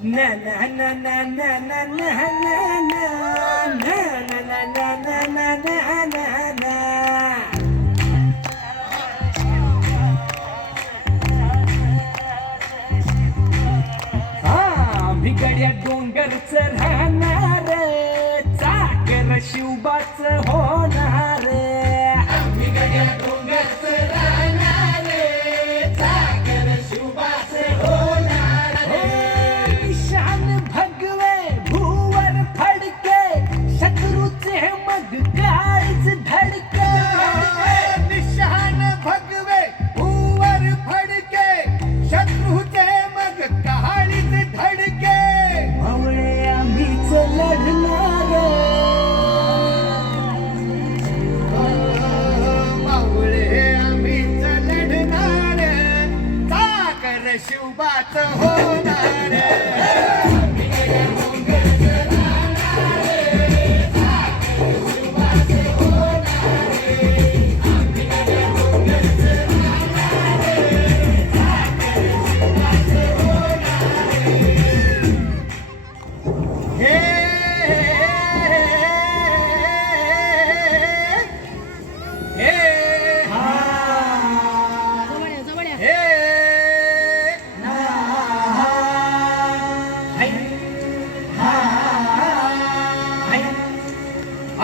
na na na na na na na na na na na na na na na. भिगड्या डोंगरच राहणार चाकर शिवबाच होणार भिगड्या डोंगरच राहणार चाकर शिवबाच होणार निशान भगवे भूवर फडके शत्रूचे मग काळीच धडके निशान भगवे भूवर फडके शत्रूचे मग काळीच धडके मावळे आम्हीच लढणार मावळे आम्हीच लढणार चाकर शिवबाच होणार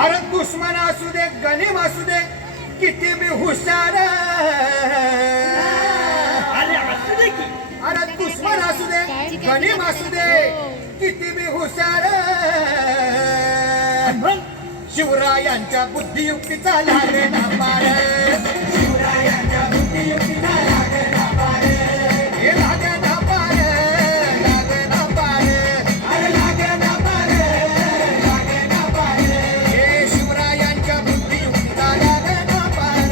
अरे दुश्मन असू दे गनीम असू दे किती बी हुशार अरे दुश्मन असू दे गनीम असू दे किती बी हुशार शिवरायांच्या बुद्धियुक्तीचा लागे ना पार शिवरायांच्या बुद्धियुक्तीचा लागे ना पार हे लागे ना पार लागे ना पार अरे लागे ना पार लागे ना पार हे शिवरायांच्या बुद्धियुक्तीचा लागे ना पार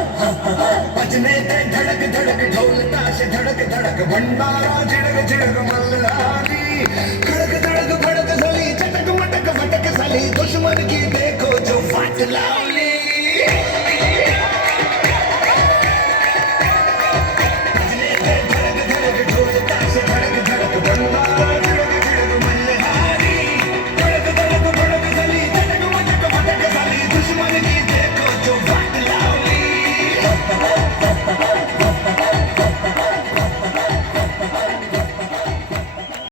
बजने दे धड़क धड़क ढोल ताश धड़क धड़क भंडारा झिड़क झिड़क मल्हारी खड़क धड़क भड़क झाली चटक मटक फटक झाली दुश्मन की देखो जो फाट लावली